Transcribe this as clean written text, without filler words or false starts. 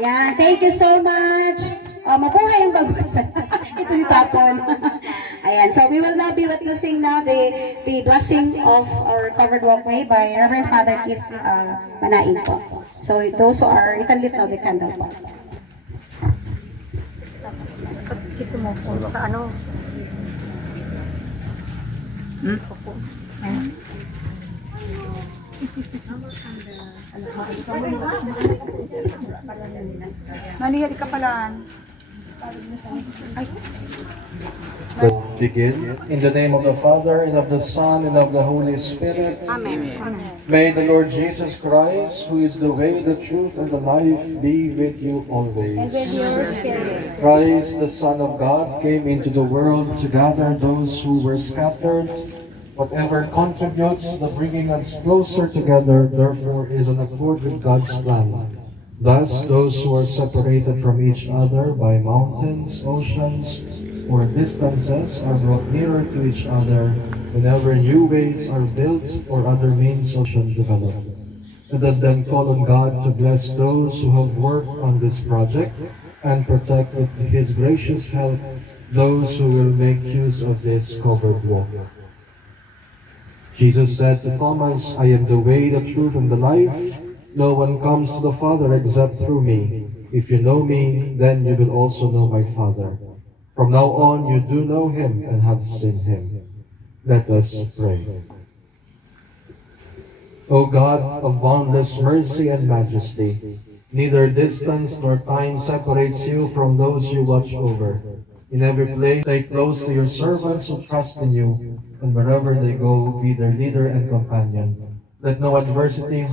Yan, thank you so much. Mabuhay ang babukasan. Ito yung tapon. Ayan, so we will now be witnessing now the blessing of our covered walkway by Reverend Father Keith Manain po. So those who are, you can lit now the candle po. Ito mo po sa ano? Manihari ka palaan. Let's begin. In the name of the Father, and of the Son, and of the Holy Spirit. Amen. May the Lord Jesus Christ, who is the way, the truth, and the life, be with you always. Christ, the Son of God, came into the world to gather those who were scattered. Whatever contributes to bringing us closer together, therefore, is in accord with God's plan. Thus, those who are separated from each other by mountains, oceans, or distances are brought nearer to each other whenever new ways are built or other means of developed. Let us then call on God to bless those who have worked on this project and protect with His gracious help those who will make use of this covered walk. Jesus said to Thomas, I am the way, the truth, and the life. No one comes to the Father except through me. If you know me, then you will also know my Father. From now on, you do know Him and have seen Him. Let us pray. O God of boundless mercy and majesty, neither distance nor time separates you from those you watch over. In every place, stay close to your servants who trust in you, and wherever they go, be their leader and companion. Let no adversity